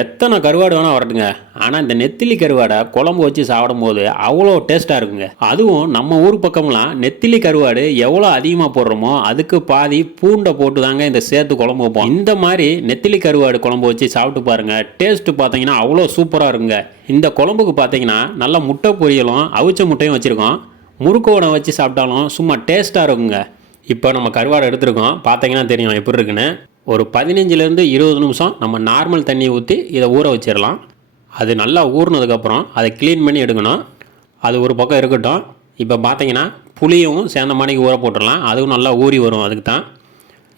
எத்தனை கருவாடு வேணால் வரட்டுங்க, ஆனால் இந்த நெத்திலி கருவாடை குழம்பு வச்சு சாப்பிடும்போது அவ்வளோ டேஸ்ட்டாக இருக்குங்க. அதுவும் நம்ம ஊர் பக்கம்லாம் நெத்திலி கருவாடு எவ்வளோ அதிகமாக போடுறோமோ அதுக்கு பாதி பூண்டை போட்டு தாங்க இந்த சேர்த்து குழம்பு வைப்போம். இந்த மாதிரி நெத்திலி கருவாடு குழம்பு வச்சு சாப்பிட்டு பாருங்கள், டேஸ்ட்டு பார்த்தீங்கன்னா அவ்வளோ சூப்பராக இருக்குங்க. இந்த குழம்புக்கு பார்த்தீங்கன்னா நல்லா முட்டை பொரியலும் அவிச்ச முட்டையும் வச்சுருக்கோம். முறுக்கோடை வச்சு சாப்பிட்டாலும் சும்மா டேஸ்ட்டாக இருக்குங்க. இப்போ நம்ம கருவாடை எடுத்துருக்கோம், பார்த்தீங்கன்னா தெரியும் எப்படி இருக்குன்னு. ஒரு 15லேருந்து 20 நிமிஷம் நம்ம நார்மல் தண்ணி ஊற்றி இதை ஊற வச்சிடலாம். அது நல்லா ஊறினதுக்கப்புறம் அதை க்ளீன் பண்ணி எடுக்கணும். அது ஒரு பக்கம் இருக்கட்டும். இப்போ பார்த்தீங்கன்னா புளியும் சேர்ந்த மாணிக்கு ஊற போட்டுடலாம். அதுவும் நல்லா ஊறி வரும். அதுக்கு தான்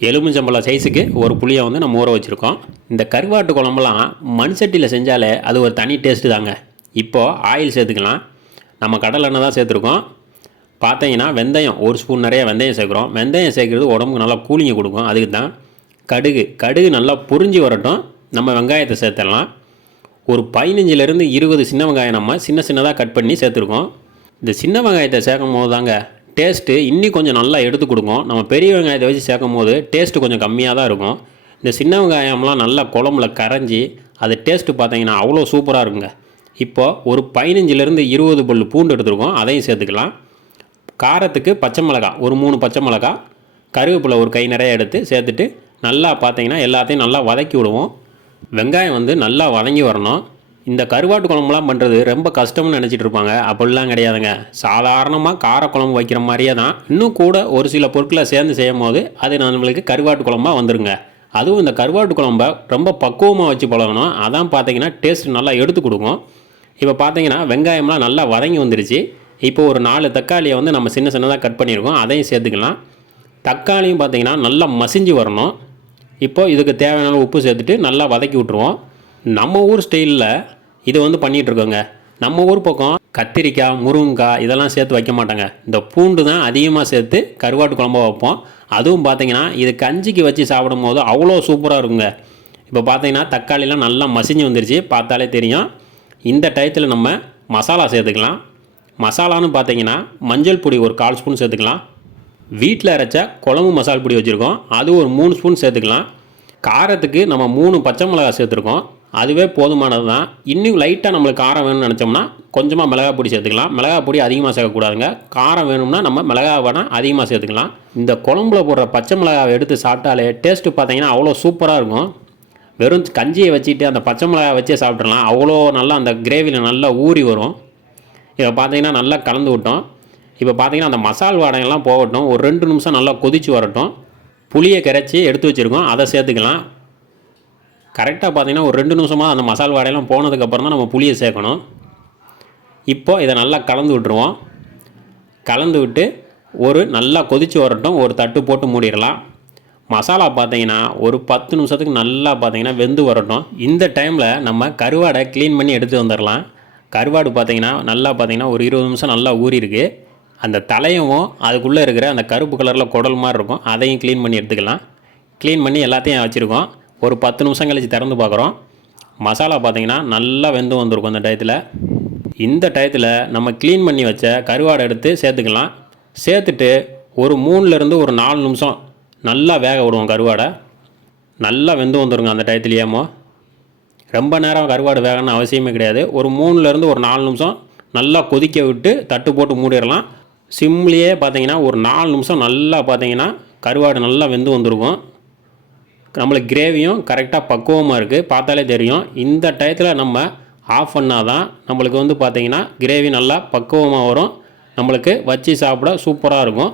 எலுமிச்சம்பழம் சைஸுக்கு ஒரு புளியை வந்து நம்ம ஊற வச்சுருக்கோம். இந்த கருவாட்டு குழம்புலாம் மண் சட்டியில் செஞ்சாலே அது ஒரு தனி டேஸ்ட்டு தாங்க. இப்போது ஆயில் சேர்த்துக்கலாம். நம்ம கடலை எண்ணெய் தான் சேர்த்துருக்கோம். பார்த்தீங்கன்னா வெந்தயம் ஒரு ஸ்பூன் நிறைய வெந்தயம் சேர்க்குறோம். வெந்தயம் சேர்க்குறது உடம்புக்கு நல்லா கூலிங்கை கொடுக்கும். அதுக்கு தான் கடுகு நல்லா பொரிஞ்சு வரட்டும். நம்ம வெங்காயத்தை சேர்த்துடலாம். ஒரு 15லேருந்து 20 சின்ன வெங்காயம் நம்ம சின்னதாக கட் பண்ணி சேர்த்துருக்கோம். இந்த சின்ன வெங்காயத்தை சேர்க்கும் போது தாங்க டேஸ்ட்டு இன்னும் கொஞ்சம் நல்லா எடுத்து கொடுக்கும். நம்ம பெரிய வெங்காயத்தை வச்சு சேர்க்கும் போது டேஸ்ட்டு கொஞ்சம் கம்மியாக தான் இருக்கும். இந்த சின்ன வெங்காயம்லாம் நல்லா குழம்புல கரைஞ்சி அது டேஸ்ட்டு பார்த்தீங்கன்னா அவ்வளோ சூப்பராக இருக்குங்க. இப்போது ஒரு 15லேருந்து 20 பல் பூண்டு எடுத்துருக்கோம், அதையும் சேர்த்துக்கலாம். காரத்துக்கு பச்சை மிளகாய் ஒரு 3 பச்சை மிளகாய், கருவேப்பிலை ஒரு கை நிறைய எடுத்து சேர்த்துட்டு நல்லா பார்த்தீங்கன்னா எல்லாத்தையும் நல்லா வதக்கி விடுவோம். வெங்காயம் வந்து நல்லா வதங்கி வரணும். இந்த கருவாட்டு குழம்புலாம் பண்ணுறது ரொம்ப கஷ்டம்னு நினச்சிட்டு இருப்பாங்க. அப்படிலாம் கிடையாதுங்க. சாதாரணமாக காரக்குழம்பு வைக்கிற மாதிரியே தான். இன்னும் கூட ஒரு சில பொருட்களை சேர்ந்து செய்யும் போது அது நம்மளுக்கு கருவாட்டு குழம்பாக வந்துருங்க. அதுவும் இந்த கருவாட்டு குழம்பை ரொம்ப பக்குவமாக வச்சு பழகணும். அதான் பார்த்தீங்கன்னா டேஸ்ட் நல்லா எடுத்து கொடுக்கும். இப்போ பார்த்தீங்கன்னா வெங்காயம்லாம் நல்லா வதங்கி வந்துருச்சு. இப்போ ஒரு 4 தக்காளியை வந்து நம்ம சின்னதாக கட் பண்ணியிருக்கோம், அதையும் சேர்த்துக்கலாம். தக்காளியும் பார்த்தீங்கன்னா நல்லா மசிஞ்சு வரணும். இப்போது இதுக்கு தேவையான உப்பு சேர்த்துட்டு நல்லா வதக்கி விட்ருவோம். நம்ம ஊர் ஸ்டைலில் இது வந்து பண்ணிகிட்ருக்கோங்க. நம்ம ஊர் பக்கம் கத்திரிக்காய், முருங்கைக்காய் இதெல்லாம் சேர்த்து வைக்க மாட்டாங்க. இந்த பூண்டு தான் அதிகமாக சேர்த்து கருவாட்டு குழம்பா வைப்போம். அதுவும் பார்த்தீங்கன்னா இது கஞ்சிக்கு வச்சு சாப்பிடும் போது அவ்வளோ சூப்பராக இருக்குங்க. இப்போ பார்த்தீங்கன்னா தக்காளிலாம் நல்லா மசிஞ்சு வந்துருச்சு, பார்த்தாலே தெரியும். இந்த டயத்தில் நம்ம மசாலா சேர்த்துக்கலாம். மசாலான்னு பார்த்தீங்கன்னா மஞ்சள் பொடி ஒரு 1/4 ஸ்பூன் சேர்த்துக்கலாம். வீட்டில் அரைச்ச குழம்பு மசால் பொடி வச்சுருக்கோம், அது ஒரு 3 ஸ்பூன் சேர்த்துக்கலாம். காரத்துக்கு நம்ம 3 பச்சை மிளகாய் சேர்த்துருக்கோம், அதுவே போதுமானது தான். இன்னும் லைட்டாக நம்மளுக்கு காரம் வேணும்னு நினச்சோம்னா கொஞ்சமாக மிளகாய் பொடி சேர்த்துக்கலாம். மிளகாய் பொடி அதிகமாக சேர்க்கக்கூடாதுங்க. காரம் வேணும்னா நம்ம மிளகாய் வேணால் அதிகமாக சேர்த்துக்கலாம். இந்த குழம்புல போடுற பச்சை மிளகாவை எடுத்து சாப்பிட்டாலே டேஸ்ட்டு பார்த்தீங்கன்னா அவ்வளோ சூப்பராக இருக்கும். வெறும் கஞ்சியை வச்சுட்டு அந்த பச்சை மிளகாய் வச்சே சாப்பிட்றலாம். அவ்வளோ நல்லா அந்த கிரேவியில் நல்லா ஊறி வரும். இப்போ பார்த்தீங்கன்னா நல்லா கலந்து விட்டோம். இப்போ பார்த்தீங்கன்னா அந்த மசால் வாடையெல்லாம் போகட்டும். ஒரு 2 நிமிஷம் நல்லா கொதித்து வரட்டும். புளியை கரைச்சி எடுத்து வச்சுருக்கோம், அதை சேர்த்துக்கலாம். கரெக்டாக பார்த்தீங்கன்னா ஒரு 2 நிமிஷமாக அந்த மசால் வாடையெல்லாம் போனதுக்கப்புறம் தான் நம்ம புளியை சேர்க்கணும். இப்போது இதை நல்லா கலந்து விட்டுருவோம். கலந்து விட்டு ஒரு நல்லா கொதித்து வரட்டும். ஒரு தட்டு போட்டு மூடிடலாம். மசாலா பார்த்தீங்கன்னா ஒரு 10 நிமிஷத்துக்கு நல்லா பார்த்தீங்கன்னா வெந்து வரட்டும். இந்த டைமில் நம்ம கருவாடை க்ளீன் பண்ணி எடுத்து வந்துடலாம். கருவாடு பார்த்தீங்கன்னா நல்லா பார்த்தீங்கன்னா ஒரு 20 நிமிஷம் நல்லா ஊறிருக்கு. அந்த தலையவும் அதுக்குள்ளே இருக்கிற அந்த கருப்பு கலரில் குடல் மாதிரி இருக்கும், அதையும் க்ளீன் பண்ணி எடுத்துக்கலாம். க்ளீன் பண்ணி எல்லாத்தையும் வச்சுருக்கோம். ஒரு 10 நிமிஷம் கழித்து திறந்து பார்க்குறோம். மசாலா பார்த்தீங்கன்னா நல்லா வெந்து வந்திருக்கும். அந்த டயத்தில் இந்த டயத்தில் நம்ம க்ளீன் பண்ணி வச்ச கருவாடை எடுத்து சேர்த்துக்கலாம். சேர்த்துட்டு ஒரு 3லேருந்து ஒரு 4 நிமிஷம் நல்லா வேக விடுவோம். கருவாடை நல்லா வெந்து வந்துருங்க. அந்த டயத்துலேயேமோ ரொம்ப நேரம் கருவாடு வேகணும்னு அவசியமே கிடையாது. ஒரு 3லேருந்து ஒரு 4 நிமிஷம் நல்லா கொதிக்க விட்டு தட்டு போட்டு மூடிடலாம். சிம்லேயே பார்த்தீங்கன்னா ஒரு 4 நிமிஷம் நல்லா பார்த்தீங்கன்னா கருவாடு நல்லா வெந்து வந்திருக்கும். நம்மளுக்கு கிரேவியும் கரெக்டாக பக்குவமாக இருக்குது, பார்த்தாலே தெரியும். இந்த டயத்தில் நம்ம ஆஃப் பண்ணால் தான் நம்மளுக்கு வந்து பார்த்திங்கன்னா கிரேவி நல்லா பக்குவமாக வரும். நம்மளுக்கு வச்சு சாப்பிட சூப்பராக இருக்கும்.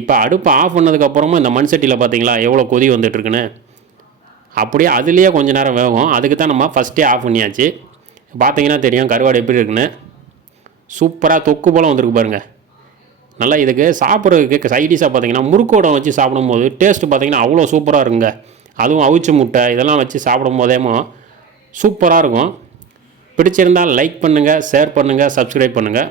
இப்போ அடுப்பை ஆஃப் பண்ணதுக்கப்புறமும் இந்த மண் சட்டியில் பார்த்தீங்களா எவ்வளோ கொதி வந்துட்டுருக்குன்னு. அப்படியே அதுலேயே கொஞ்சம் நேரம் வேகும். அதுக்கு தான் நம்ம ஃபஸ்ட்டே ஆஃப் பண்ணியாச்சு. பார்த்தீங்கன்னா தெரியும் கருவாடு எப்படி இருக்குன்னு. சூப்பராக தொக்கு போல் வந்துருக்கு பாருங்கள். நல்லா இதுக்கு சாப்பிட்றதுக்கு சைடிஷாக பார்த்தீங்கன்னா முறுக்கோடம் வச்சு சாப்பிடும்போது டேஸ்ட்டு பார்த்தீங்கன்னா அவ்வளோ சூப்பராக இருக்குங்க. அதுவும் அவிச்ச முட்டை இதெல்லாம் வச்சு சாப்பிடும் போதேமோ சூப்பராக இருக்கும். பிடிச்சிருந்தால் லைக் பண்ணுங்கள், ஷேர் பண்ணுங்கள், சப்ஸ்கிரைப் பண்ணுங்கள்.